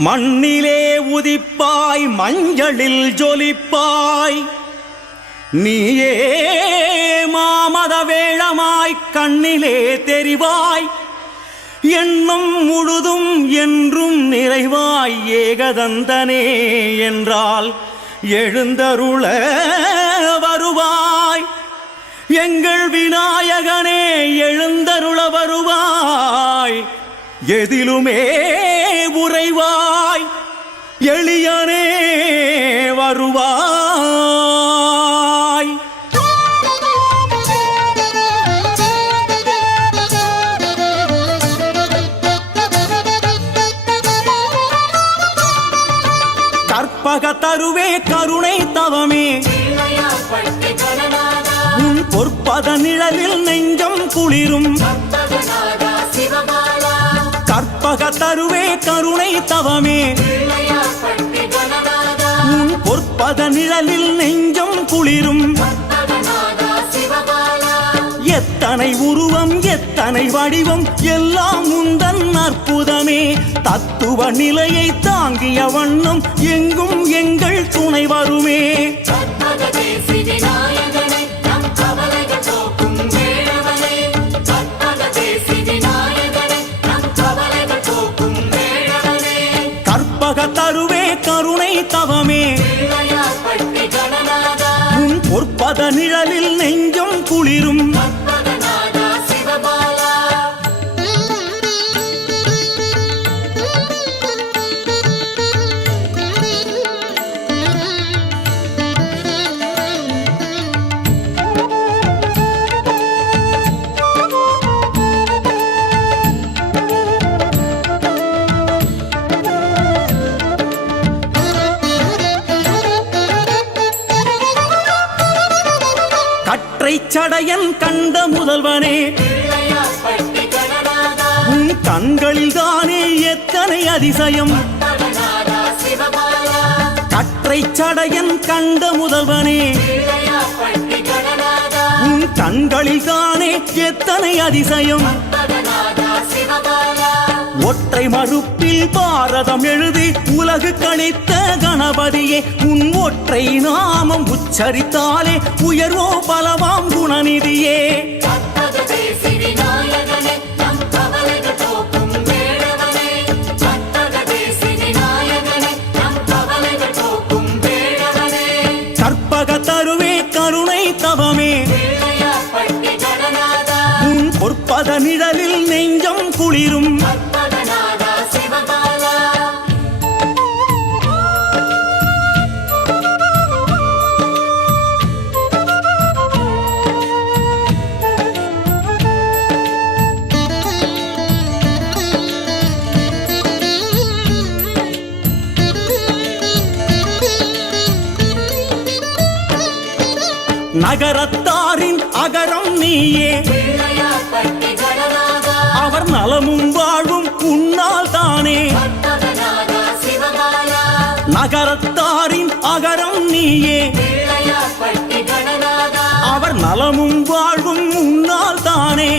மண்ணிலே உதிப்பாய் மஞ்சளில் ஜொலிப்பாய் நீயே மாமத வேளமாய் கண்ணிலே தெரிவாய் எண்ணம் முழுதும் என்றும் நிறைவாய் ஏகதந்தனே என்றால் எழுந்தருள வருவாய் எங்கள் விநாயகனே எழுந்தருள வருவாய் எதிலுமே உறைவாய் எளியனே வருவாய் கற்பக தருவே கருணை தவமே உன் பொற்பத நிழலில் நெஞ்சம் குளிரும் கற்பக தருவே கருணை தவமே உன் பொற்பத நிழலில் நெஞ்சம் குளிரும் எத்தனை உருவம் எத்தனை வடிவம் எல்லாம் உந்தன் அற்புதமே தத்துவ நிலையை தாங்கிய வண்ணம் எங்கும் எங்கள் துணை வருமே கற்பக தருவே கருணை தவமே உன் பொற்பத நிழலில் நெஞ்சம் குளிரும் சடையன் கண்ட முதல்வனே உன் கண்களில் தானே எத்தனை அதிசயம் கற்றை சடையன் கண்ட முதல்வனே உன் கண்களில் தானே எத்தனை அதிசயம் ஒற்றை மறுப்பில் பாரதம் எழுதி உலகு கணித்த கணபதியே உன் ஒற்றை நாமம் உச்சரித்தாலே உயர்வோ பலவாம் குணநிதியே கற்பக தருவே கருணை தவமே உன் பொற்பத நிழலில் நெஞ்சம் குளிரும் நகரத்தாரின் அகரம் நீயே அவர் நலமும் வாழ்வும் உன்னால் தானே நகரத்தாரின் அகரம் நீயே அவர் நலமும் வாழ்வும் உன்னால் தானே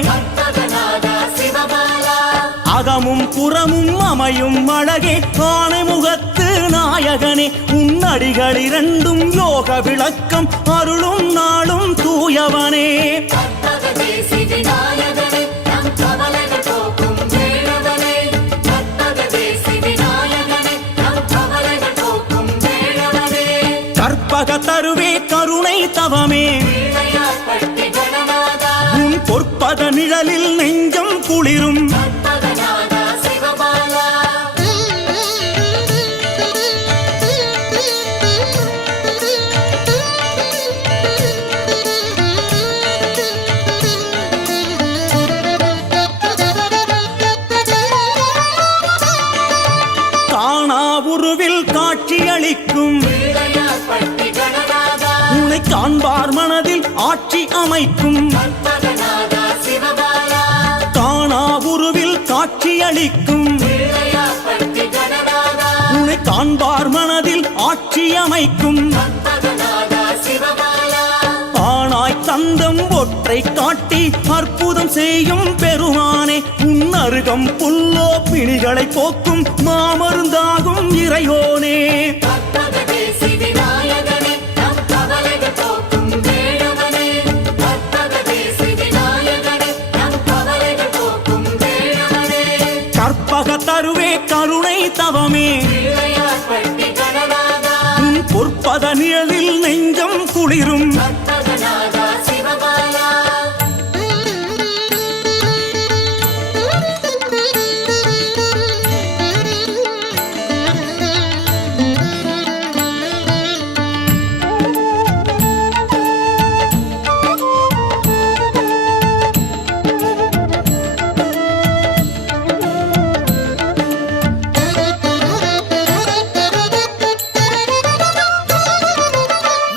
அகமும் புறமும் அமையும் அழகே ஆணை முகத்து நாயகனே உன்னடிகள் இரண்டும் யோக விளக்கம் அருளும் நாளும் தூயவனே கற்பக தருவே கருணை தவமே உன் பொற்பத நிழலில் நெஞ்சம் குளிரும் உருவில் காட்சியளிக்கும் உன்னை காண்பார் மனதில் ஆட்சி அமைக்கும் காணா உருவில் காட்சியளிக்கும் உன்னை காண்பார் மனதில் ஆட்சி அமைக்கும் ஆனாய் தந்தம் ஒற்றை காட்டி அற்புதம் செய்யும் பெருமானே உன் அருகம் புல்லோ பிணிகளை போக்கும் மாமருந்தாகும் இறையோனே. கற்பக தருவே கருணை தவமே உன் பொற்பத நிழலில் நெஞ்சம் குளிரும்.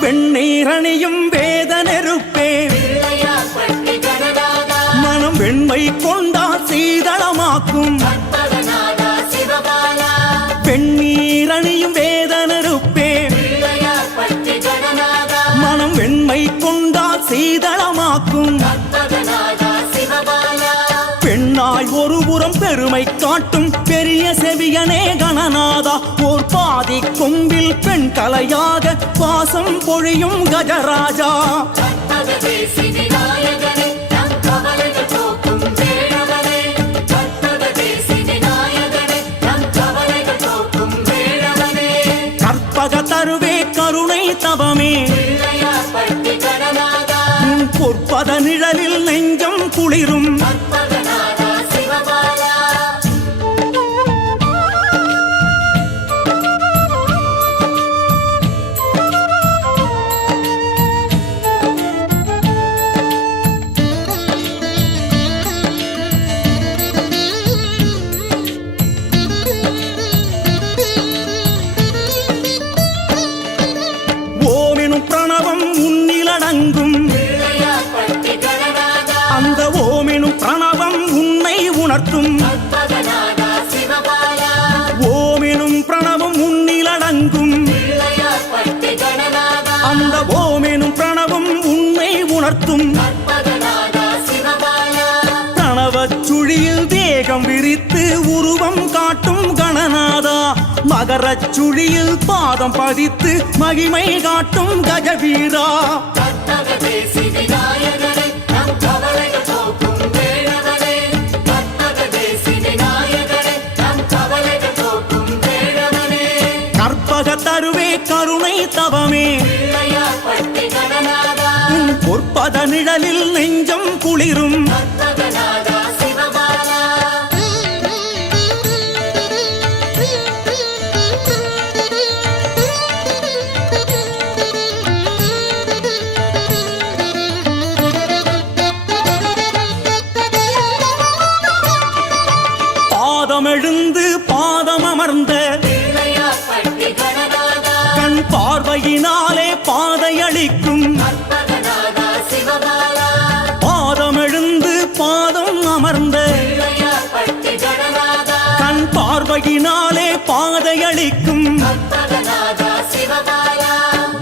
வெண்ணீரணியும் வேத நெருப்பே மனம் வெண்மை கொண்டா சீதளமாக்கும். வெண்ணீரணியும் வேத நெருப்பே மனம் வெண்மை கொண்டா சீதளமாக்கும். பெண்ணாய் ஒருபுறம் பெருமை காட்டும் பெரிய செவியனே கணநாதா. ஓர் பாதி கொம்பில் பெண் கலையாக பாசம் பொழியும் கஜராஜா. கற்பக தருவே கருணை தவமே உன் பொற்பத நிழலில் நெஞ்சம் குளிரும். அந்த ஓமெனும் பிரணவம் உன்னை உணர்த்தும். ஓமெனும் பிரணவம் உன்னில் அடங்கும். அந்த ஓமெனும் பிரணவம் உன்னை உணர்த்தும். பிரணவச் சுழியில் தேகம் விரித்து உருவம் காட்டும் கணநாதா. மகரச் சுழியில் பாதம் பதித்து மகிமை காட்டும் கஜவீரா. கற்பக தருவே கருணை தவமே உன் பொற்பத நிழலில் நெஞ்சம் குளிரும். பாதமெழுந்து பாதம் அமர்ந்த கண் பார்வையினாலே பாதையளிக்கும். பாதமெழுந்து பாதம் அமர்ந்த கண் பார்வையினாலே பாதையளிக்கும்.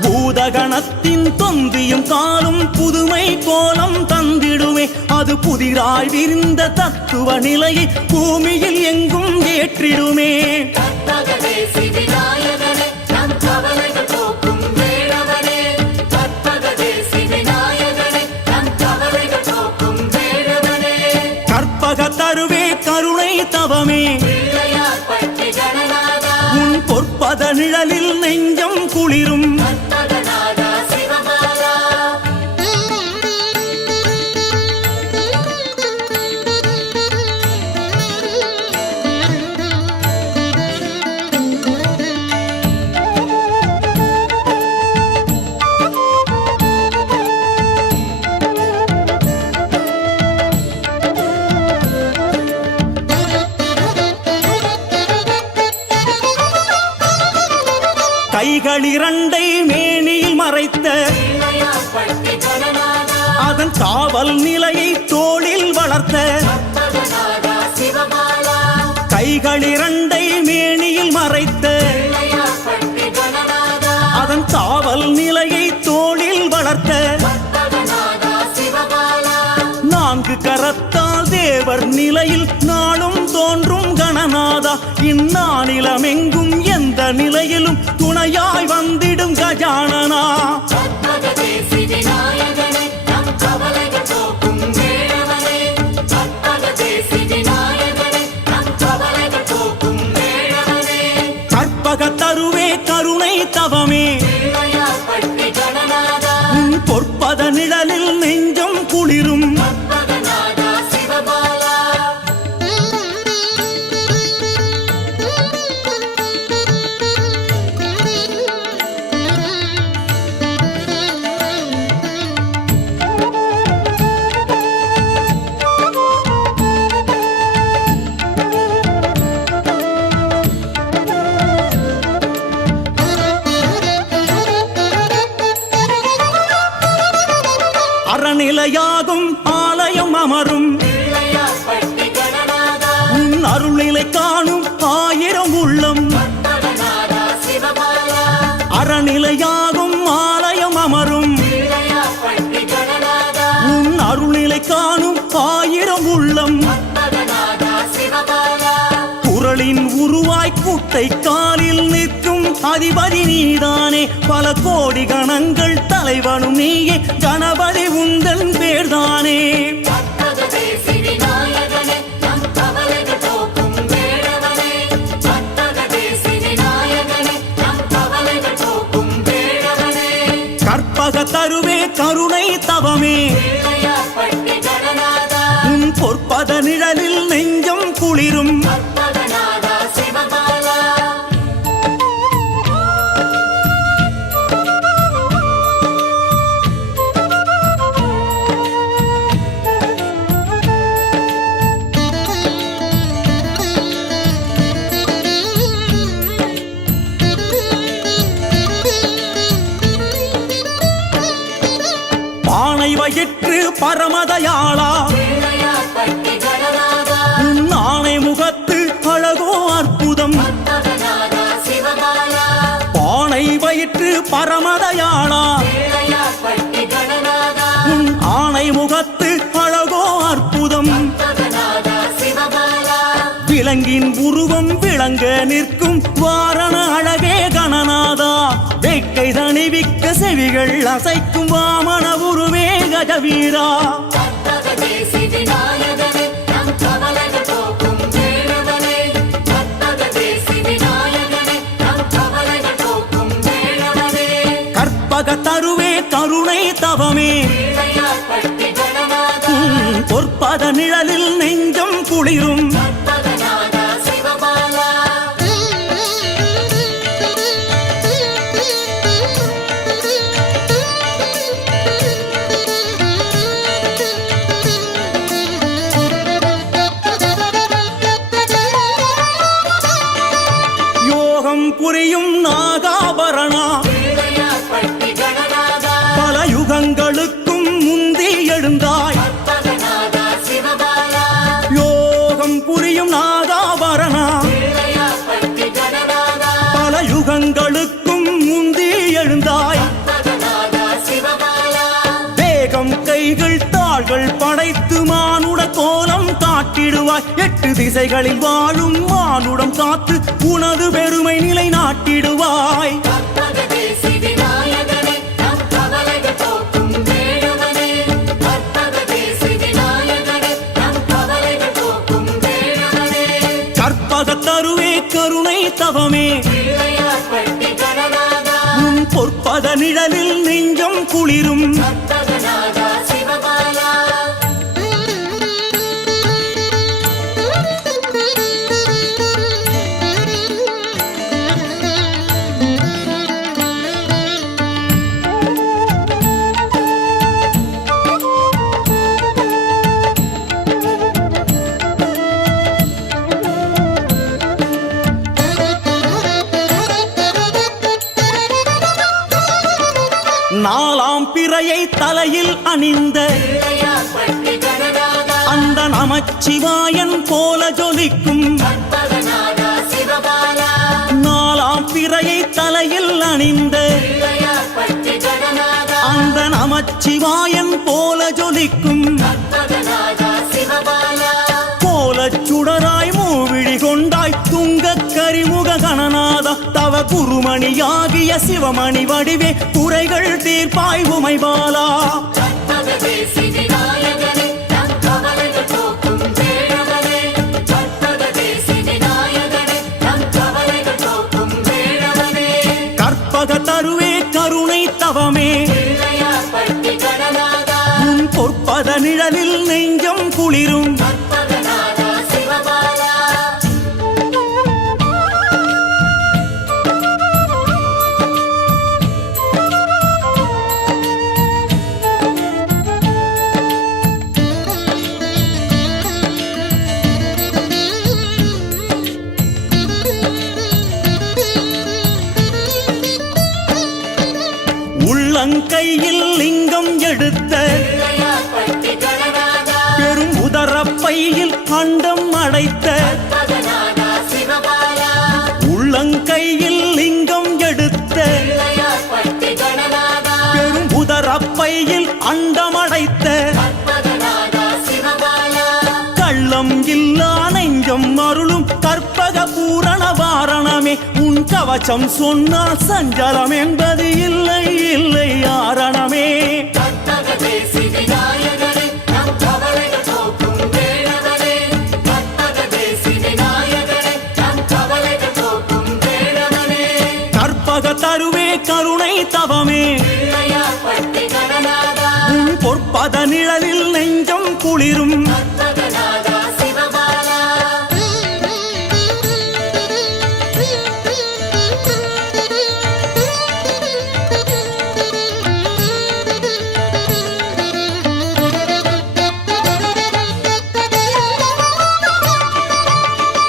பூதகணத்தின் தொந்தியும் காலும் புதுமை கோலம் தந்திடுவே. அது புதிராய் விரிந்த தத்துவ நிலையை பூமியில் எங்கும் ஏற்றிடுமே. கற்பக தருவே கருணை தவமே உன் பொற்பத நிழலில் நெஞ்சம் குளிரும். கைகள் இரண்டை மேனியில் மறைத்த அதன் காவல் நிலையை தோளில் வளர்த்த. கைகள் இரண்டை மேனியில் மறைத்த அதன் காவல் நிலையை தோளில் வளர்த்த. நான்கு கரத்தால் தேவர் நிலையில் நாளும் தோன்றும் கணநாதா இந்நானிலமெங்கும் எந்த நிலையிலும் துணையாய் வந்திடும் கஜானனா கற்பகத்தருவே கருணை தவமே பொற்பத நிழலில் நெஞ்சம் குளிரும் அறநிலையாகும் ஆலயம் அமரும் உன் அருள்நிலை காணும் ஆயிரம் உள்ளம் அறநிலையாகும் ஆலயம் அமரும் உன் அருள்நிலை காணும் ஆயிரம் உள்ளம் குரலின் உருவாய் கூட்டை காலில் நிற்கும் அதிபதி நீதானே பல கோடி கணங்கள் தலைவனும் நீயே கணபதி உந்தன் பேர்தானே கற்பக தருவே கருணை தவமே உன் பொற்பத நிழலில் நெஞ்சம் குளிரும் வயிற்று பரமதயாளா உன் ஆணை முகத்து அழகோ அற்புதம் பானை வயிற்று பரமதயாளா உன் ஆணை முகத்து அழகோ அற்புதம் விலங்கின் உருவம் விளங்க நிற்கும் வாரண அழகே கணநாதா வேக்கை தணிவிக்க செவிகள் அசைக்கும் வாமன உருவே கஜவீரா கற்பக தருவே கருணை தவமே பொற்பத நிழலில் நெஞ்சம் குளிரும் புரியும் நாகாபரணா பல யுகங்களுக்கும் முந்தி எழுந்தாய் யோகம் புரியும் நாகாபரணா பல யுகங்களுக்கும் முந்தி எழுந்தாய் வேகம் கைகள் தாள்கள் படைத்து மானுட கோலம் காட்டிடுவாய் எட்டு திசைகளில் வாழும் மானுடம் காத்து உனது பெருமை நிலை நாட்டிடுவாய் கற்பக தருவே கருணை தவமே உன் பொற்பத நிழலில் நெஞ்சம் குளிரும் நாலாம் பிறையை தலையில் அணிந்த அந்த நமச்சிவாயன் போல ஜொலிக்கும் நாலாம் பிறையை தலையில் அணிந்த அந்த நமச்சிவாயன் போல ஜொலிக்கும் சிறுமணியாகிய சிவமணி வடிவே குறைகள் தீர்ப்பாய் உமைபாலா. கற்பக தருவே கருணை தவமே உன் பொற்பத நிழலில் நெஞ்சம் குளிரும். உள்ளங்கையில் லிங்கம் எடுத்த பெரும் உதரப்பையில் அண்டம் அடைத்த. உள்ளங்கையில் லிங்கம் எடுத்த பெரும் உதரப்பையில் அண்டம் அடைத்த. கள்ளம் இல்லா நெஞ்சம் அருளும் கற்பக பூரண வாரணமே உன் கவச்சம் சொன்னால் சஞ்சலம் என்பது இல்லை இல்லை ஆரணமே. கற்பக தருவே கருணை தவமே உன் பொற்பத நிழலில் நெஞ்சம் குளிரும்.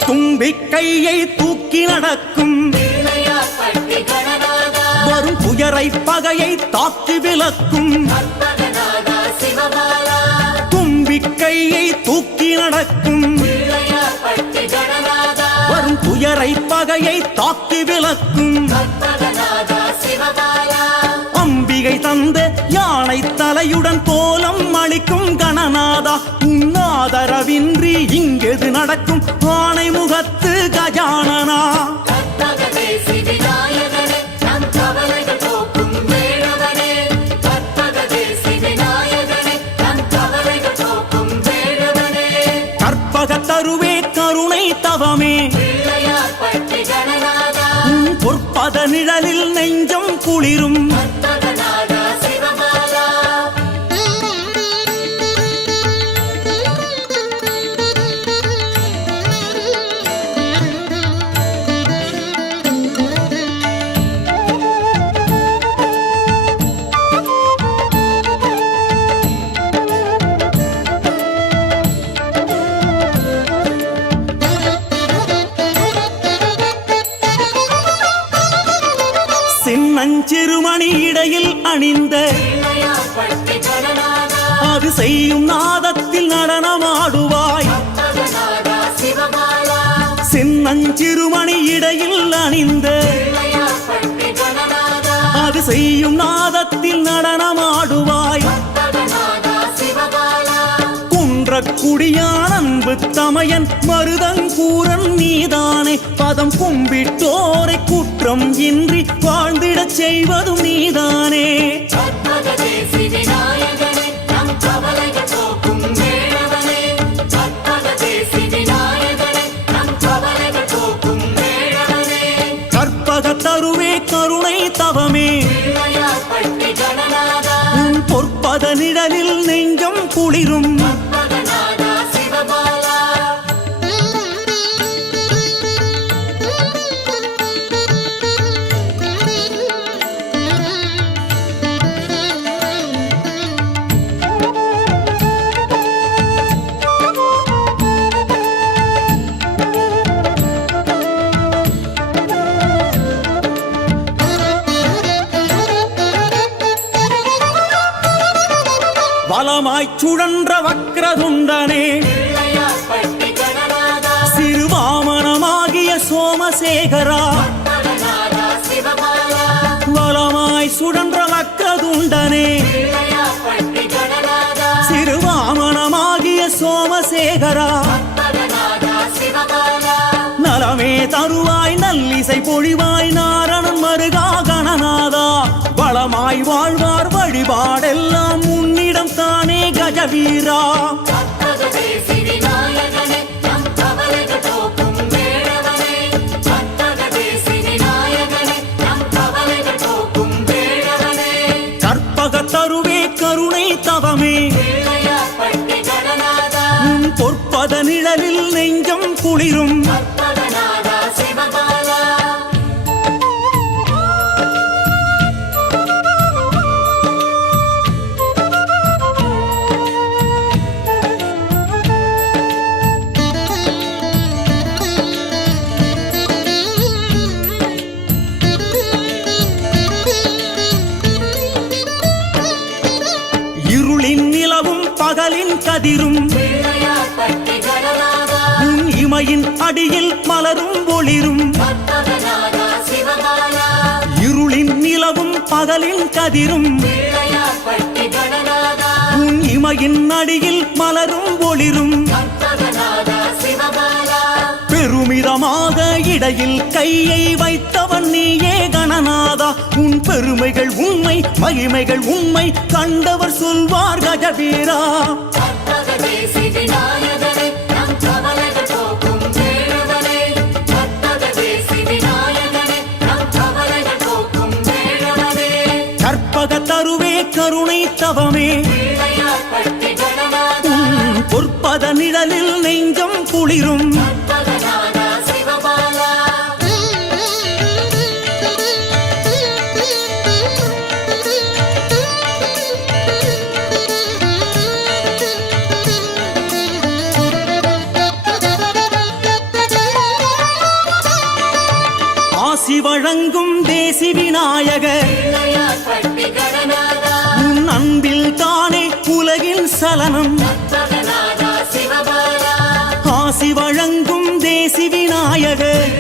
தும்பிக்கையை தூக்கி நடக்கும் வரும் துயரை பகையை தாக்கி விலக்கும். தும்பிக்கையை தூக்கி நடக்கும் வரும் துயரை பகையை தாக்கி விலக்கும். அம்பிகை தந்த யானை தலையுடன் கோலம் அளிக்கும் கணநாதா உன் ஆதரவின்றி இங்கெது நடக்கும் ஆனை முகத்து கஜானனா. கற்பக தருவே கருணை தவமே உன் பொற்பத நிழலில் நெஞ்சம் குளிரும். சின்னஞ்சிறுமணி இடையில் அணிந்த அது செய்யும் நாதத்தில் நடனமாடுவாய். சின்னஞ்சிறுமணி இடையில் அணிந்த அது செய்யும் நாதத்தில் நடனமாடுவாய். குன்றக்குடியான் அன்பு தமையன் மருதங்கூரன் நீதானே பதம் கும்பிட்டோரை குற்றம் இன்றி வாழ்ந்திடச் செய்வதும் நீதானே. கற்பக தருவே கருணை தவமே உன் பொற்பத நிழலில் நெஞ்சம் குளிரும். வலமாய் சுழன்ற வக்ரதுண்டனே சிறுவாமனமாகிய சோமசேகரா. வலமாய் சுழன்ற வக்ரதுண்டனே சிறுவாமனமாகிய சோமசேகரா. நலமே தருவாய் நல்லிசை பொழிவாய் நாரணன் மரு வளமாய் வாழ்வார் வழிபாடெல்லாம் உன்னிடம் தானே கஜவீரா. கற்பகத்தருவே கருணை தவமே உன் பொற்பத நிழலில் நெஞ்சம் குளிரும். இருளின் நிலவும் பகலின் கதிரும் உன் இமையின் அடியில் மலரும் ஒளிரும். இருளின் நிலவும் பகலின் கதிரும் உன் இமையின் அடியில் மலரும் ஒளிரும். பெருமிதமாக இடையில் கையை வைத்தவன் நீயே கணநாதா. உன் பெருமைகள் உண்மை மகிமைகள் உண்மை கண்டவர் சொல்வார் கஜவீரா. கற்பகத்தருவே கருணை தவமே உன் பொற்பத நிழலில் நெஞ்சம் குளிரும். ஆசி வழங்கும் தேசி விநாயகர் உன் அன்பில் தானே உலகின் சலனம். ஆசி வழங்கும் தேசி விநாயகர்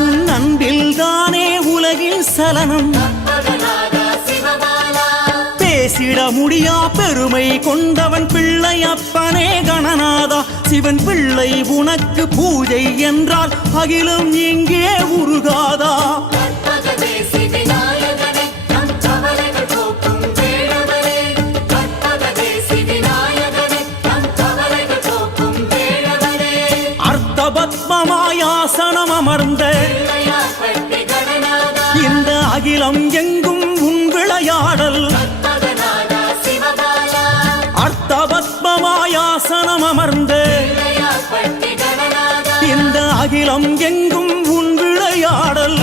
உன் அன்பில் தானே உலகின் சலனம். பேசிட முடியா பெருமை கொண்டவன் பிள்ளை அப்பனே கணநாதா. சிவன் பிள்ளை உனக்கு பூஜை என்றால் அகிலம் எங்கே உருகாதா. அர்த்தபத்மமாய் ஆசனம் அமர்ந்த இந்த அகிலம் எங்கும் உன் விளையாடல். அர்த்தபத்மமாய் ஆசனம் அமர்ந்த இந்த அகிலம் எங்கும் உன் விளையாடல்.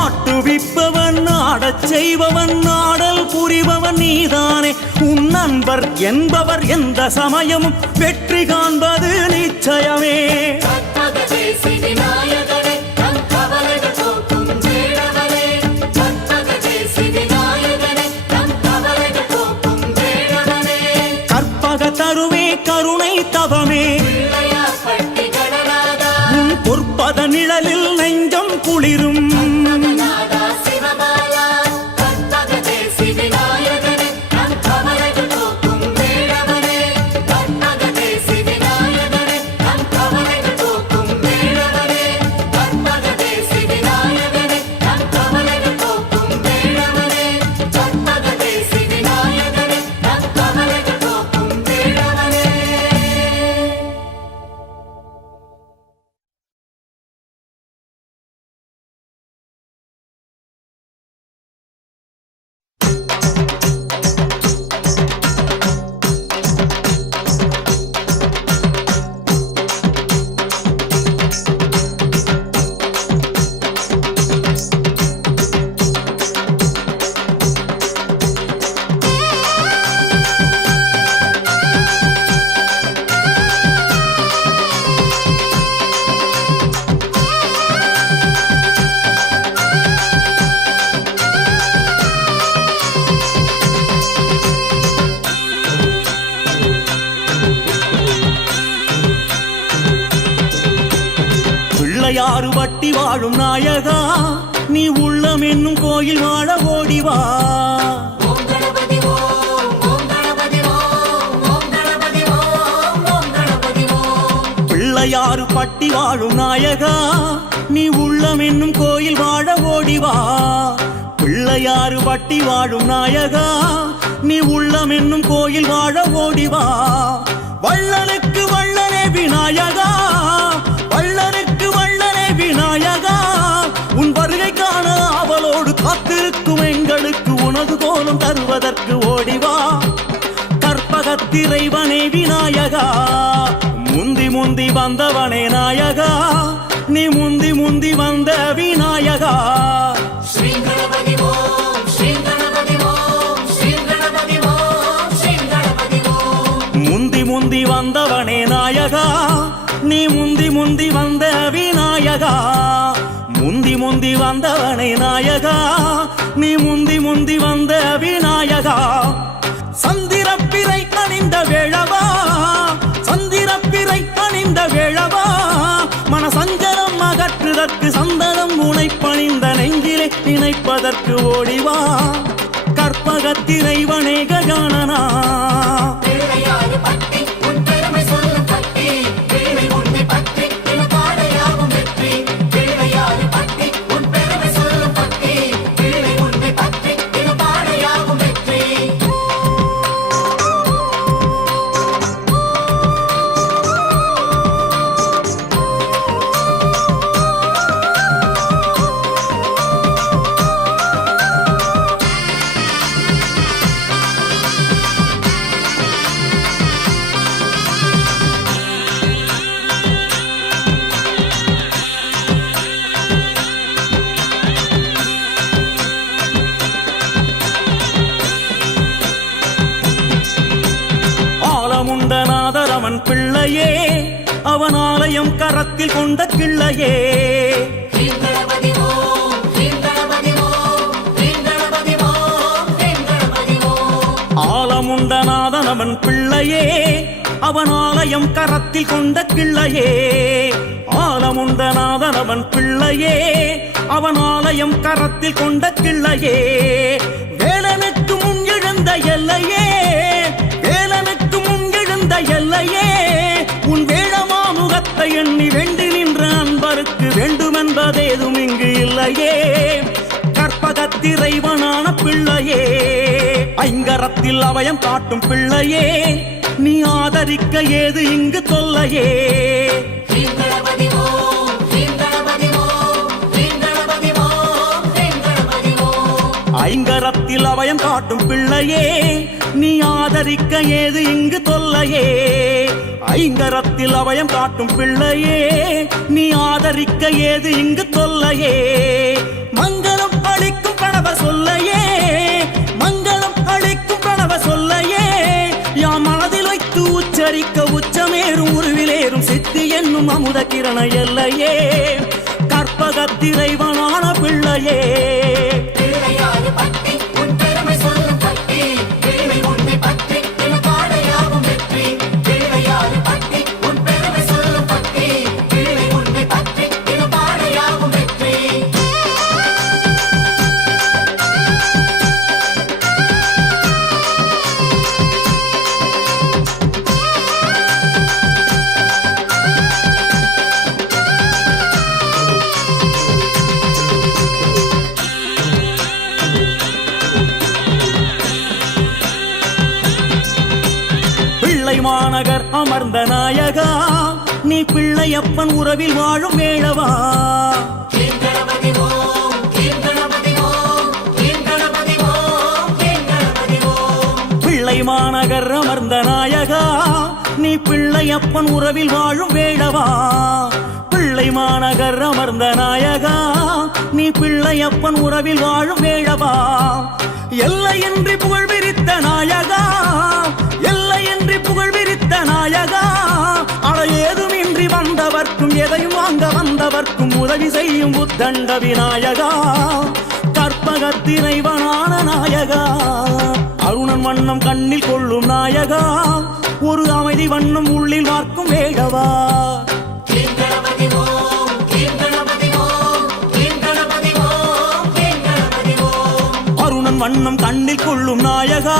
ஆட்டுவிப்பவன் ஆடச் செய்பவன் ஆடல் புரிபவன் நீதானே. உன் நண்பர் என்பவர் எந்த சமயமும் வெற்றி காண்பது நிச்சயமே. கற்பகத்தருவே கருணை தவமே உன் பொற்பத நிழலில் நெஞ்சம் குளிரும். யாரு வட்டி வாழும் நாயகா, நீ உள்ளம் என்னும் கோயில் வாழ ஓடிவா. பிள்ளையாறு பட்டி வாழும் நாயகா நீ உள்ளம் என்னும் கோயில் வாழ ஓடிவா. பிள்ளையாறு பட்டி வாழும் நாயகா நீ உள்ளம் என்னும் கோயில் வாழ ஓடிவா. வள்ளலுக்கு வள்ளலே விநாயகா, வள்ளலுக்கு வள்ளலே விநாயகா, உன் வருகை காண அவளோடு காத்திருக்கும் எங்களுக்கு உனது கோலம் தருவதற்கு ஓடிவா. கற்பகத்திரைவனே விநாயகா, முந்தி முந்தி வந்தவனே நாயகா, நீ முந்தி முந்தி வந்த விநாயகா. ஸ்ரீ கணபதி ஓம் ஸ்ரீ கணபதி ஓம் ஸ்ரீ கணபதி ஓம் ஸ்ரீ கணபதி ஓம். முந்தி முந்தி வந்தவனே நாயகா, நீ முந்தி முந்தி வந்த விநாயகா. முந்தி முந்தி வந்தவனே நாயகா, நீ முந்தி முந்தி வந்த விநாயகா. சந்திரப்பிறை அணிந்த வேளவா, சந்திரப்பிறை அணிந்த வேளவா, மனசஞ்சலம் அகற்றுதற்கு சந்தனம் உனை பணிந்த நெஞ்சிலே நினைப்பதற்கு ஓடிவா. கற்பகத்திரைவனே கஜானனா, பிள்ளையாறு பட்டி உன் பெருமை சொல்லும் பட்டி, பிள்ளை உன்னை பற்றி என பாடையாகும் வெற்றி. பிள்ளையாறு பட்டி உன் பெருமை சொல்லும் பட்டி, பிள்ளை உன்னை பற்றி என பாடையாகும் வெற்றி. ஆலமுண்டநாதர் அவன் பிள்ளையே, அவன் ஆலயம் கரத்தில் கொண்ட கிள்ளையே. ஸ்ரீ கணபதி ஓம் ஸ்ரீ கணபதி ஓம் ஸ்ரீ கணபதி ஓம் ஸ்ரீ கணபதி ஓம். ஆலமுண்டநாதன் அவன் பிள்ளையே, அவன் ஆலயம் கரத்தில் கொண்ட கிள்ளையே. ஆலமுண்டநாதன் அவன் பிள்ளையே, அவன் ஆலயம் கரத்தில் கொண்ட கிள்ளையே. வேலனுக்கு முன் எழுந்த எல்லையே, வேலனுக்கு முன் எழுந்த எல்லையே, உன் வேழமாமுகத்தை எண்ணி வேண்டி நின்ற அன்பருக்கு வேண்டுமென்பதேதும் இங்கு இல்லையே. கற்பகத்திரைவனான பிள்ளையே, ஐங்கரத்தில் அபயம் காட்டும் பிள்ளையே, நீ ஆதரிக்க ஏது இங்கு தொல்லையே. ஸ்ரீ கணபதி ஓம் ஸ்ரீ கணபதி ஓம் ஸ்ரீ கணபதி ஓம் ஸ்ரீ கணபதி ஓம். ஐங்கரத்தில் அபயம் காட்டும் பிள்ளையே, நீ ஆதரிக்க ஏது இங்கு தொல்லையே. ஐங்கரத்தில் அபயம் காட்டும் பிள்ளையே, நீ ஆதரிக்க ஏது இங்கு தொல்லையே. மங்களம் அளிக்கும் கணவ சொல்லையே, மங்களம் அளிக்கும் கணவ சொல்லையே, யாம் மனதில் வைத்து உச்சரிக்க உச்சமேறும் உருவிலேறும் சித்தி என்னும் அமுத கிரண எல்லையே. கற்பகத்திரைவனான பிள்ளையே, பிள்ளையாறு பட்டி உன் பெருமை சொல்லும் பட்டி, பிள்ளை உன்னை பற்றி என பாடையாகும் வெற்றி. பிள்ளையாறு பட்டி உன் பெருமை சொல்லும் பட்டி, பிள்ளை உன்னை பற்றி என பாடையாகும் வெற்றி. பிள்ளை மாநகர் அமர்ந்த நாயகா, நீ பிள்ளையப்பன் உறவில் வாழும் வேளவா. ஸ்ரீ கணபதி ஓம் ஸ்ரீ கணபதி ஓம் ஸ்ரீ கணபதி ஓம் ஸ்ரீ கணபதி ஓம். பிள்ளை மாநகர் அமர்ந்த நாயகா, நீ பிள்ளையப்பன் உறவில் வாழும் வேளவா. பிள்ளை மாநகர் அமர்ந்த நாயகா, நீ பிள்ளையப்பன் உறவில் வாழும் வேளவா. எல்லையின்றி புகழ் விரித்த நாயகா, எல்லையின்றி புகழ் விரித்த நாயகா, அட ஏதுமின்றி வந்தவர்க்கும் எதையும் வாங்க வந்தவர்க்கும் உதவி செய்யும் உத்தண்ட விநாயகா. கற்பகத்திரைவனான நாயகா, அருணன் வண்ணம் கண்ணில் கொள்ளும் நாயகா, ஒரு அமைதி வண்ணம் உள்ளில் வார்க்கும் வேடவா. ஸ்ரீ கணபதி ஓம் ஸ்ரீ கணபதி ஓம் ஸ்ரீ கணபதி ஓம் ஸ்ரீ கணபதி ஓம். அருணன் வண்ணம் கண்ணில் கொள்ளும் நாயகா,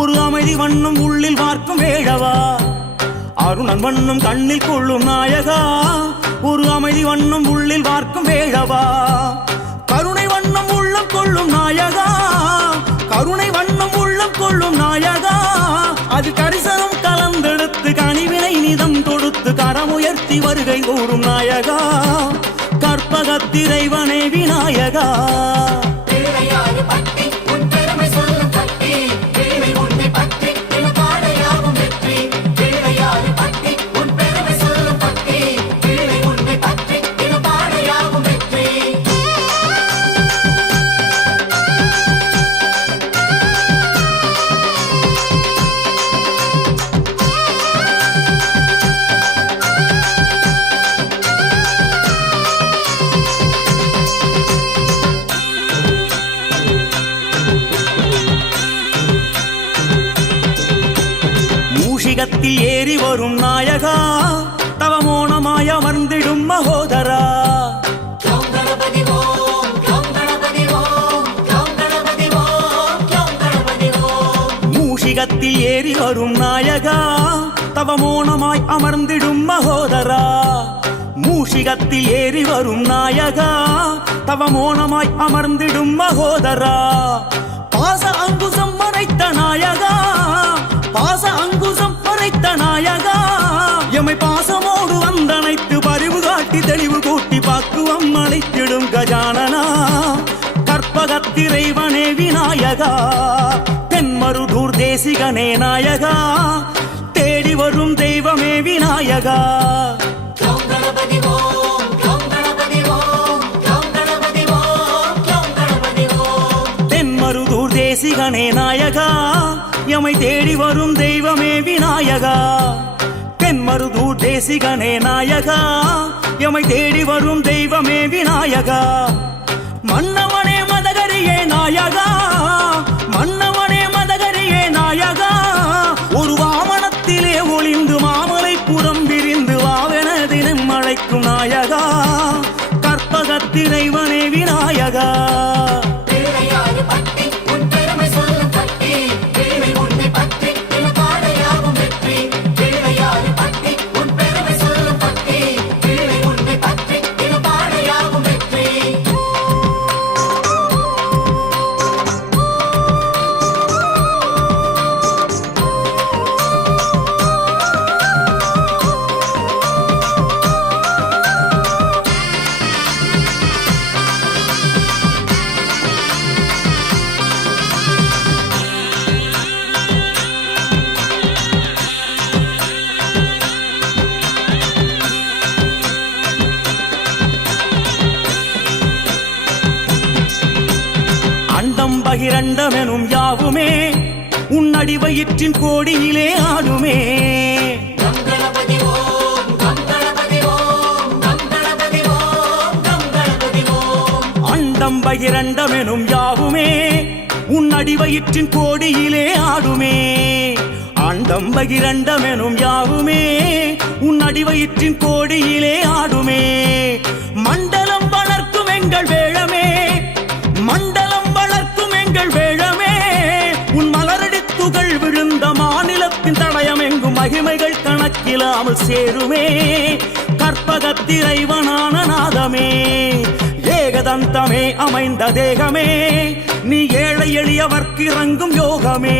ஒரு அமைதி வண்ணம் உள்ளில் பார்க்கும் வேடவா. அருணன் வண்ணம் கண்ணில் கொள்ளும் நாயகா ஒரு அமைதி வண்ணம் உள்ளில் பார்க்கும் வேழவா கருணை வண்ணம் உள்ளம் கொள்ளும் நாயகா கருணை வண்ணம் உள்ளம் கொள்ளும் நாயகா அது கரிசனம் கலந்தெடுத்து கனிவினை நிதம் தொடுத்து கரமுயர்த்தி வருகை கூறும் நாயகா கற்பகத்திரைவனே விநாயகா பிள்ளையாறு பட்டி உன் பெருமை சொல்லும் பட்டி பிள்ளை உன்னை பற்றி பாடையாகும் வெற்றி பிள்ளையாறு பட்டி உன் பெருமை சொல்லும் பட்டி பிள்ளை உன்னை பற்றி பாடையாகும் வெற்றி மூஷிகத்தில் ஏறி வரும் நாயகா தவமோனமாய் அமர்ந்திடும் மகோதரா க்ளௌம் கணபதி ஓம் க்ளௌம் கணபதி ஓம் க்ளௌம் கணபதி ஓம் க்ளௌம் கணபதி ஓம் மூஷிகத்தில் ஏறி வரும் நாயகா தவமோனமாய் அமர்ந்திடும் மகோதரா மூஷிகத்தில் ஏறி வரும் நாயகா தவமோனமாய் அமர்ந்திடும் மகோதரா பாச அங்குசம் மறைத்த நாயகா பாச அங்குசம் மறைத்த நாயகா எமை பாசமோடு வந்தனைத்து பரிவு காட்டி தெளிவு கூட்டி பாக்குவம் அழைத்திடும் கஜானனா கற்பகத்திரைவனே விநாயகா தென்மருதூர் தேசிகனே நாயகா தேடி வரும் தெய்வமே விநாயகா க்ளௌம் கணபதி ஓம் க்ளௌம் கணபதி ஓம் க்ளௌம் கணபதி ஓம் க்ளௌம் கணபதி ஓம் தென்மருதூர் தேசிகனே நாயகா எமை தேடி வரும் தெய்வமே விநாயகா தென்மருதூர் தேசிகனே நாயகா எமை தேடி வரும் தெய்வமே விநாயகா மன்னவனே மதகரியே நாயகா மன்னவனே மதகரியே நாயகா ஒரு வாமனத்திலே ஒளிந்து மாமலை புறம் விரிந்து வாவென தினம் அழைக்கும் நாயகா கற்பகத்திரைவனே விநாயகா பிள்ளையாறு பட்டி உன் பெருமை சொல்லும் பட்டி பிள்ளை உன்னை பற்றி பாடையாகும் வெற்றி பிள்ளையாறு பட்டி உன் பெருமை சொல்லும் பட்டி பிள்ளை உன்னை பற்றி பாடையாகும் வெற்றி அண்டம் பகிரண்டமெனும் யாவுமே உன்னடி வயிற்றின் கோடியிலே ஆடுமே கம் கணபதி ஓம் கம் கணபதி ஓம் கம் கணபதி ஓம் கம் கணபதி ஓம் அண்டம் பகிரண்டமெனும் யாவுமே உன்னடி வயிற்றின் கோடியிலே ஆடுமே அண்டம் பகிரண்டமெனும் யாவுமே உன்னடி வயிற்றின் கோடியிலே ஆடுமே மண்டலம் வளர்க்கும் எங்கள் வேழமே மண்டலம் வளர்க்கும் எங்கள் வேழமே உன் மலரடி துகள் விழுந்த மாநிலத்தின் தடயம் எங்கும் மகிமைகள் கணக்கிலாமல் சேருமே கற்பகத்திரைவனான நாதமே ஏகதந்தமே அமைந்த தேகமே நீ ஏழை எளியவர்க்கு இறங்கும் யோகமே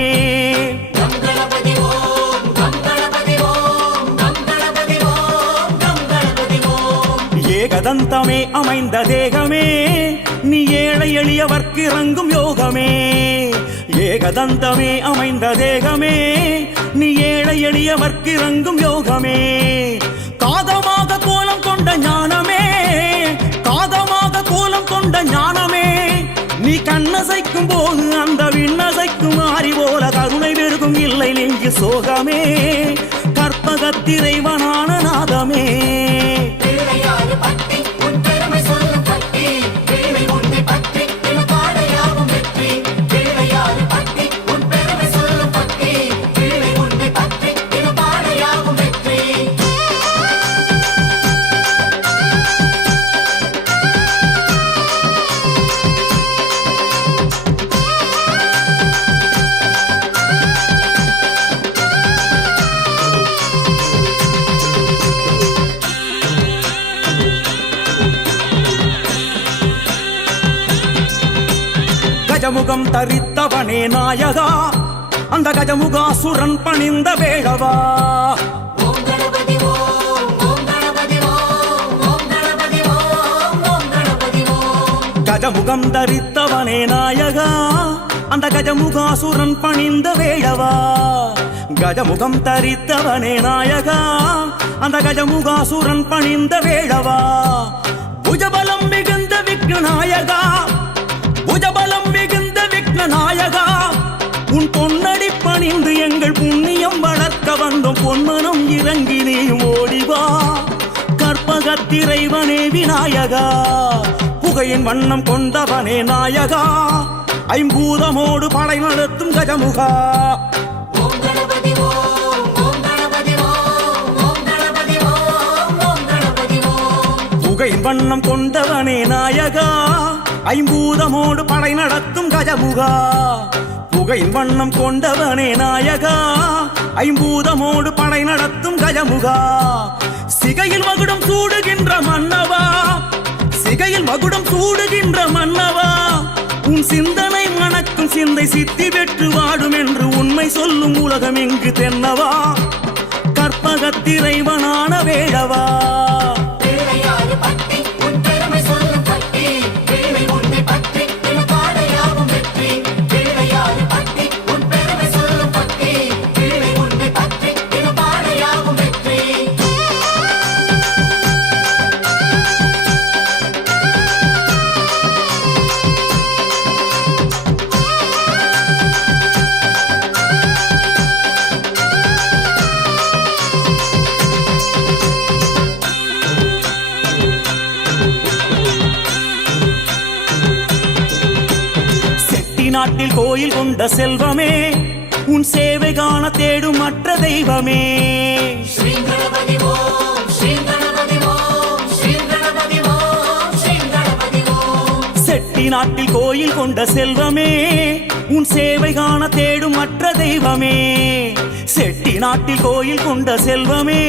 கம் கணபதி ஓம் கம் கணபதி ஓம் கம் கணபதி ஓம் கம் கணபதி ஓம் ஏகதந்தமே அமைந்த தேகமே நீ ஏழை எளியவர்க்கு இறங்கும் யோகமே ஏகதந்தமே அமைந்த தேகமே நீ ஏழை எளியவர்க்கு இறங்கும் யோகமே காதமாக கோலம் கொண்ட ஞானமே காதமாக கோலம் கொண்ட ஞானமே நீ கண்ணசைக்கும் போது அந்த விண்ணசைக்கும் மாறி போல கருணை பெருகும் இல்லை நெஞ்சு சோகமே கற்பகத்திரைவனான நாதமே பிள்ளையாறு பட்டி உன் பெருமை சொல்லும் பட்டி பிள்ளை உன்னை பற்றி பாடையாகும் வெற்றி பிள்ளையாறு பட்டி உன் பெருமை சொல்லும் பட்டி பிள்ளை உன்னை பற்றி பாடையாகும் வெற்றி கஜமுகம் தரித்தவனே நாயகா அந்த கஜமுகாசுரன் பணிந்த வேளவா ஓம் கணபதி ஓம் ஓம் கணபதி ஓம் ஓம் கணபதி ஓம் ஓம் கணபதி ஓம் கஜமுகம் தரித்தவனே நாயகா அந்த கஜமுகாசுரன் பணிந்த வேளவா கஜமுகம் தரித்தவனே நாயகா அந்த கஜமுகாசுரன் பணிந்த வேளவா புஜபலம் மிகுந்த விக்னநாயகா புஜபலம் மிகுந்த விக்னநாயகா உன் பொன்னடி பணிந்து எங்கள் புண்ணியம் வளர்க்க வந்தோம் பொன்மனம் இறங்கி நீயும் ஓடிவா கற்பகத்திரைவனே விநாயகா புகையின் வண்ணம் கொண்டவனே நாயகா ஐம்பூதமோடு படை நடத்தும் கஜமுகா ஓம் கணபதி ஓம் ஓம் கணபதி ஓம் ஓம் கணபதி ஓம் ஓம் கணபதி ஓம் புகையின் வண்ணம் கொண்டவனே நாயகா ஐம்பூதமோடு படை நடத்தும் கஜமுகா புகையின் வண்ணம் கொண்டவனே நாயகா ஐம்பூதமோடு படை நடத்தும் கஜமுகா சிகையில் மகுடம் சூடுகின்ற மன்னவா சிகையில் மகுடம் சூடுகின்ற மன்னவா உன் சிந்தனை மணக்கும் சிந்தை சித்தி பெற்று வாடும் என்று உண்மை சொல்லும் உலகம் இங்கு தென்னவா கற்பகத்திரைவனான வேளவா பிள்ளையாறு பட்டி உன் பெருமை சொல்லும் பட்டி பிள்ளை உன்னை பற்றி தின பாடையாகும் வெற்றி பிள்ளையாறு பட்டி உன் பெருமை சொல்லும் பட்டி பிள்ளை உன்னை பற்றி தின பாடையாகும் வெற்றி செட்டி நாட்டில் கோயில் கொண்ட செல்வமே உன் சேவை காண தேடும் மற்ற தெய்வமே ஸ்ரீ கணபதி ஓம் ஸ்ரீ கணபதி ஓம் ஸ்ரீ கணபதி ஓம் ஸ்ரீ கணபதி ஓம் செட்டி நாட்டில் கோயில் கொண்ட செல்வமே உன் சேவை காண தேடும் மற்ற தெய்வமே செட்டி நாட்டில் கோயில் கொண்ட செல்வமே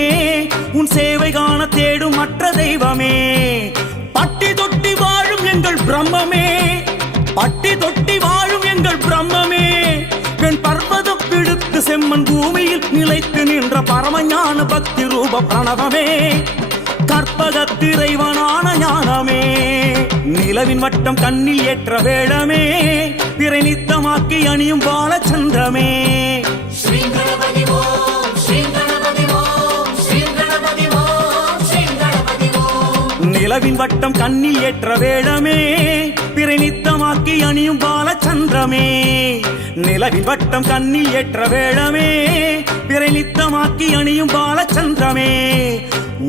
உன் சேவை காண தேடும் மற்ற தெய்வமே பட்டி தொட்டி வாழும் எங்கள் பிரம்மமே பட்டி தொட்டி வாழும் எங்கள் பிரம்மமே பெண் பர்வதம் பிடித்து செம்மன் பூமியில் நிலைத்து நின்ற பரமஞான பக்தி ரூப பிரணவமே கற்பகத்திரைவனான ஞானமே நிலவின் வட்டம் கண்ணில் ஏற்ற வேளமே பிறை நித்தமாக்கி அணியும் பாலச்சந்திரமே ஸ்ரீ கணபதி ஓம் ஸ்ரீ கணபதி ஓம் ஸ்ரீ கணபதி ஓம் ஸ்ரீ கணபதி ஓம் நிலவின் வட்டம் கண்ணில் ஏற்ற வேளமே பிறை நித்தமாக்கி அணியும் பாலச்சந்திரமே நிலவின் வட்டம் கண்ணில் ஏற்ற வேளமே பிறை நித்தமாக்கி அணியும் பாலச்சந்திரமே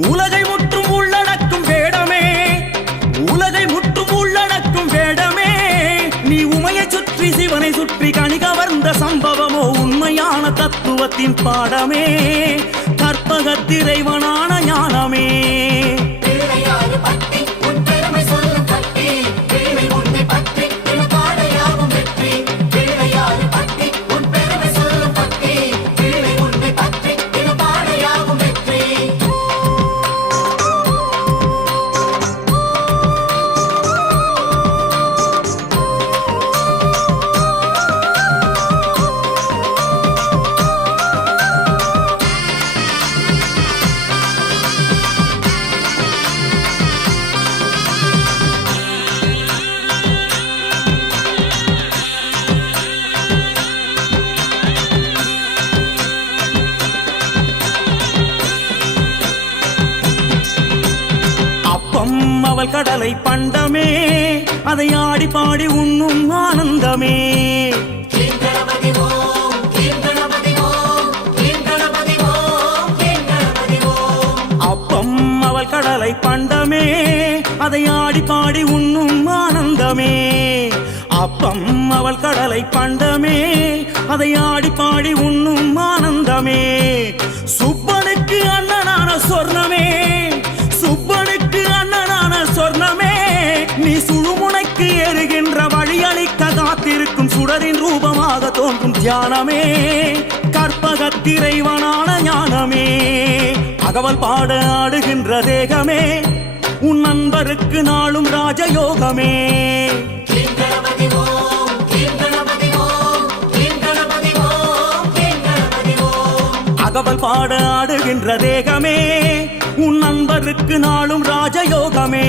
உலகை முற்றும் உள்ளடக்கும் வேடமே உலகை முற்றும் உள்ளடக்கும் வேடமே நீ உமையை சுற்றி சிவனை சுற்றி கனி கவர்ந்த சம்பவமோ உண்மையான தத்துவத்தின் பாடமே கற்பகத்திரைவனான ஞானமே பிள்ளையாறு பட்டி உன் பெருமை சொல்லும் பட்டி பிள்ளை உன்னை பற்றி தின பாடையாகும் வெற்றி பிள்ளையாறு பட்டி உன் பெருமை சொல்லும் பட்டி பிள்ளை உன்னை பற்றி தின பாடையாகும் வெற்றி அப்பம் அவள் கடலை பண்டமே அதை ஆடி பாடி உண்ணும் ஆனந்தமே கீம் கணபதி ஓம் கீம் கணபதி ஓம் கீம் கணபதி ஓம் கீம் கணபதி ஓம் அப்பம் அவள் கடலை பண்டமே அதை ஆடி பாடி உண்ணும் ஆனந்தமே அப்பம் அவள் கடலை பண்டமே அதை ஆடி பாடி உண்ணும் ஆனந்தமே சுப்பனுக்கு அண்ணனான சொர்ணமே சுப்பனுக்கு அண்ணனான சொர்ணமே நீ சுழுமுனைக்கு ஏறுகின்ற வழியளிக்க காத்திருக்கும் சுடரின் ரூபமாக தோன்றும் தியானமே கற்பகத்திரைவனான ஞானமே அகவல் பாட ஆடுகின்ற தேகமே உன் நண்பருக்கு நாளும் ராஜயோகமே கீம் கணபதி ஓம் கீம் அகவல் பாட ஆடுகின்ற தேகமே உன் நண்பருக்கு நாளும் ராஜயோகமே.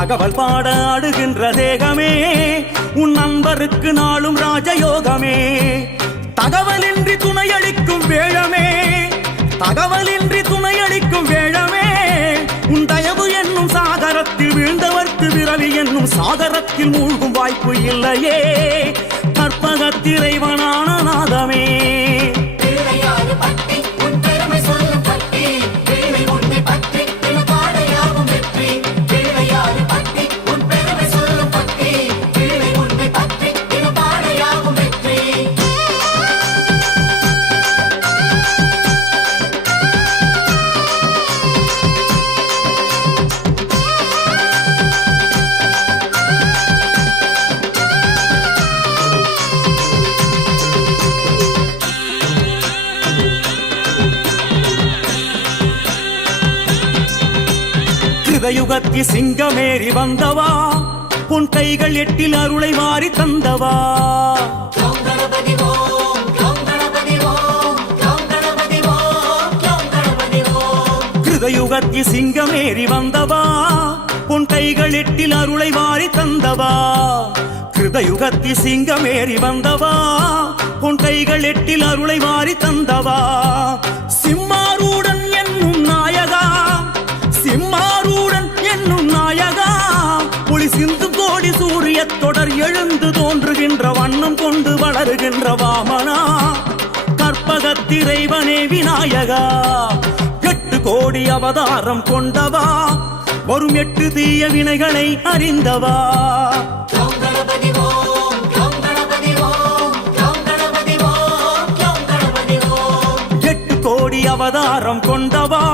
அகவல் பாட ஆடுகின்ற தேகமே உன் நண்பருக்கு நாளும் ராஜயோகமே. தகவலின்றி துணையளிக்கும் வேழமே, தகவலின்றி துணையளிக்கும் வேழமே. உன் தயவு என்னும் சாகரத்தில் வீழ்ந்தவர்க்கு விரவி என்னும் சாகரத்தில் மூழ்கும் வாய்ப்பு இல்லையே. கற்பகத்திரைவனான நாதமே பிள்ளையாறு பட்டி உன் பெருமை சொல்லும் பட்டி. பிள்ளை உன்னை பற்றி தின பாடையாகும் வெற்றி. பிள்ளையாறு பட்டி உன் பெருமை சொல்லும் பட்டி. பிள்ளை உன்னை பற்றி தின பாடையாகும் வெற்றி. கிருதயுகத்தி சிங்கமேறி வந்தவா, உன் கைகள் எட்டில் அருளை வாரி தந்தவா. க்ளோம் கணபதி ஓம், க்ளோம் கணபதி ஓம், க்ளோம் கணபதி ஓம், க்ளோம் கணபதி ஓம். கிருதயுகத்தி சிங்கமேறி வந்தவா, உன் கைகள் எட்டில் அருளை வாரி தந்தவா. கிருதயுகத்தி சிங்கமேறி வந்தவா, உன் கைகள் எட்டில் அருளை வாரி தந்தவா. சிம்மாரூடன் என்னும் நாயகா, சிம்மாரூடன் என்னும் நாயகா. ஒளி சிந்து கோடி சூரிய தொடர் எழுந்து தோன்றுகின்ற வண்ணம் கொண்டு வளருகின்ற வாமனா. கற்பகத்திரைவனே விநாயகா, 8 கோடி அவதாரம் கொண்டவா, வரும் 8 தீய வினைகளை அறிந்தவா. க்ளோம் கணபதி ஓம், க்ளோம் கணபதி ஓம், க்ளோம் கணபதி ஓம், க்ளோம் கணபதி ஓம். 8 கோடி அவதாரம் கொண்டவா,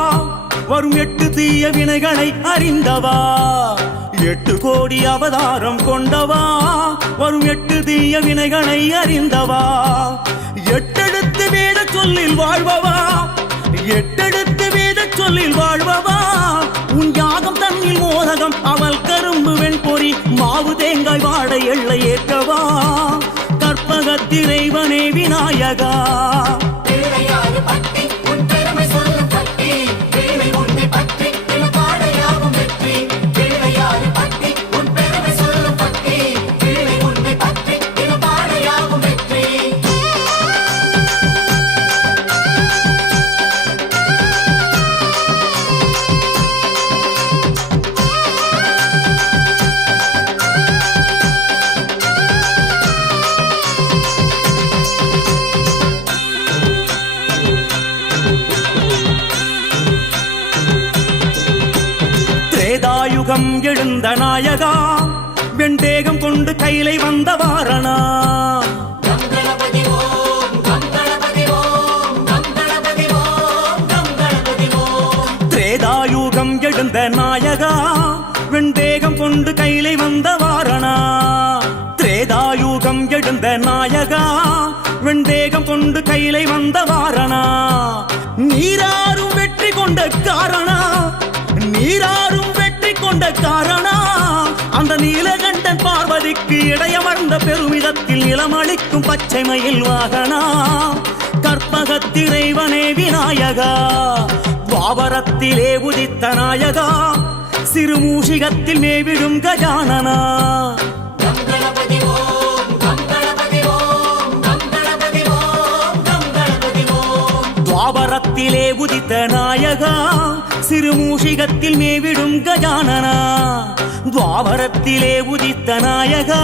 வரும் 8 தீய வினைகளை அறிந்தவா. 8 கோடி அவதாரம் கொண்டவா, வரும் 8 தீய வினைகளை அறிந்தவா. 8 எழுத்து வேத சொல்லில் வாழ்பவா, 8 எழுத்து வேத சொல்லில் வாழ்பவா. உன் யாகம் தன்னில் மோதகம் அவள் கரும்பு வெண்பொறி மாவு தேங்காய் வாழை எல்லை ஏற்றவா. கற்பகத்திரைவனே விநாயகா, பிள்ளையாறு பட்டி உன் பெருமை சொல்லும் பட்டி. பிள்ளை உன்னை பற்றி தின பாடையாகும் வெற்றி. பிள்ளையாறு பட்டி உன் பெருமை சொல்லும் பட்டி. பிள்ளை உன்னை பற்றி தின பாடையாகும் வெற்றி. திரேதாயுகம் எழுந்த நாயகா, வெண்டேகம் கொண்டு கையிலை வந்த வாரணா. கம் கணபதி ஓம், கம் கணபதி ஓம், கம் கணபதி ஓம், கம் கணபதி ஓம். திரேதாயுகம் எழுந்த நாயகா, வெண்டேகம் கொண்டு கையிலை வந்த வாரணா. திரேதாயுகம் எழுந்த நாயகா, வெண்டேகம் கொண்டு கையிலை வந்த வாரணா. நீராறும் வெற்றி கொண்ட காரணா, நீராறும் வெற்றி கொண்ட காரணா. அந்த நீலகண்டன் பார்வதிக்கு இடையமர்ந்த பெருமிதத்தில் இளமளிக்கும் பச்சை மயில் வாகனா. கற்பகத்திரைவனே விநாயகா, துவாபரத்திலே உதித்த நாயகா, சிறுமூஷிகத்தில் மேவிடும் கஜானனா. கம் கணபதி ஓம், கம் கணபதி ஓம், கம் கணபதி ஓம், கம் கணபதி ஓம். துவாபரத்திலே உதித்த நாயகா, சிறுமூஷிகத்தில் மேவிடும் கஜானனா. துவாபரத்திலே உதித்த நாயகா,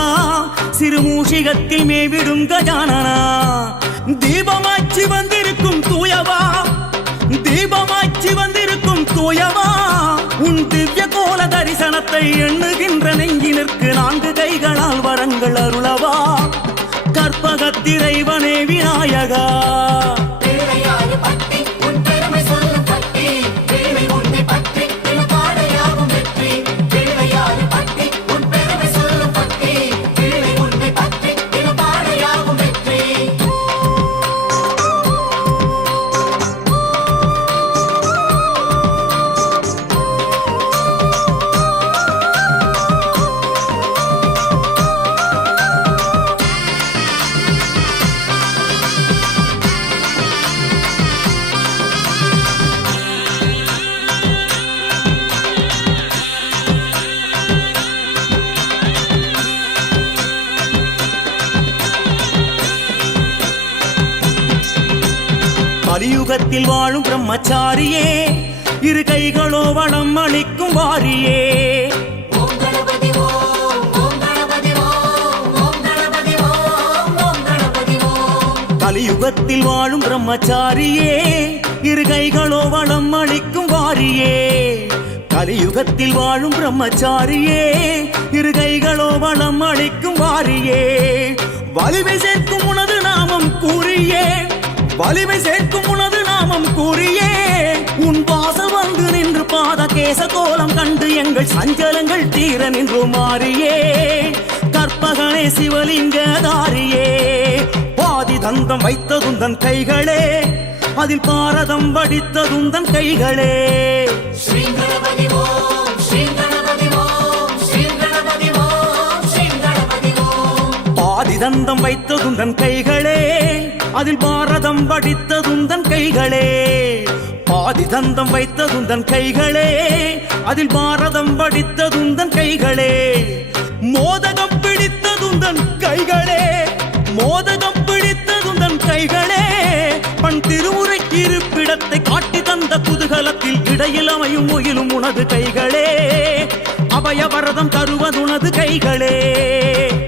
சிறுமூஷிகத்தில் மேவிடும் கஜானனா. தீபமாச்சி வந்திருக்கும் தூயவா, தீபமாச்சி வந்திருக்கும் தூயவா. உன் திவ்ய கோல தரிசனத்தை எண்ணுகின்ற நெஞ்சினிற்கு 4 கைகளால் வரங்கள் அருளவா. கற்பகத்திரைவனே விநாயகா, பிள்ளையாறு பட்டி உன் பெருமை சொல்லும் பட்டி. பிள்ளை உன்னை பற்றி தின பாடையாகும் வெற்றி. பிள்ளையாறு பட்டி உன் பெருமை சொல்லும் பட்டி. பிள்ளை உன்னை பற்றி தின பாடையாகும் வெற்றி. கலியுகத்தில் வாழும் பிரம்மச்சாரியே இரு கைகளோ வளம் அளிக்கும் வாரியே ஓம் கணபதி ஓம் ஓம் கணபதி ஓம் ஓம் கணபதி ஓம் ஓம் கணபதி ஓம் கலியுகத்தில் வாழும் பிரம்மச்சாரியே இரு கைகளோ வளம் அளிக்கும் வாரியே கலியுகத்தில் வாழும் பிரம்மச்சாரியே இரு கைகளோ வளம் அளிக்கும் வாரியே வலிமை சேர்க்கும் உனது நாமம் கூறியே வலிமை சேர்க்கும் உனது நாமம் கூறியே உன் வாசல் வந்து நின்று பாத கேச கோலம் கண்டு எங்கள் சஞ்சலங்கள் தீர நின்று மாறியே கற்பகனே சிவலிங்க தாரியே பாதி தந்தம் வைத்ததுந்தன் கைகளே அதில் பாரதம் வடித்ததுந்தன் கைகளே ஸ்ரீ கணபதி ஓம் ஸ்ரீ கணபதி ஓம் ஸ்ரீ கணபதி ஓம் ஸ்ரீ கணபதி ஓம் பாதி தந்தம் வைத்ததுந்தன் கைகளே அதில் பாரதம் வடித்ததுந்தன் கைகளே பாதி தந்தம் வைத்ததுந்தன் கைகளே அதில் பாரதம் வடித்ததுந்தன் கைகளே மோதகம் பிடித்ததுந்தன் கைகளே மோதகம் பிடித்ததுந்தன் கைகளே பண் திருமுறைக்கு இருப்பிடத்தை காட்டி தந்த குதூகலத்தில் இடையில் அமையும் முகிலும் உனது கைகளே அபயவரதம் தருவதுனது கைகளே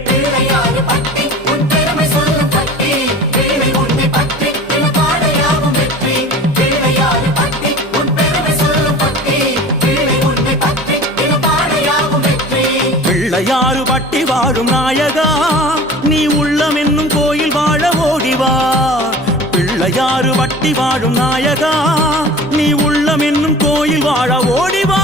பிள்ளையாறு பட்டி உன் பெருமை சொல்லும் பட்டி பிள்ளை உன்னை பற்றி தின பாடையாகும் வெற்றி பிள்ளையாறு பட்டி உன் பெருமை சொல்லும் பட்டி பிள்ளை உன்னை பற்றி தின பாடையாகும் வெற்றி பிள்ளையாறு பட்டி வாழும் நாயகா நீ உள்ளம் என்னும் கோயில் வாழ ஓடிவா பிள்ளையாறு பட்டி வாழும் நாயகா நீ உள்ளம் என்னும் கோயில் வாழ ஓடிவா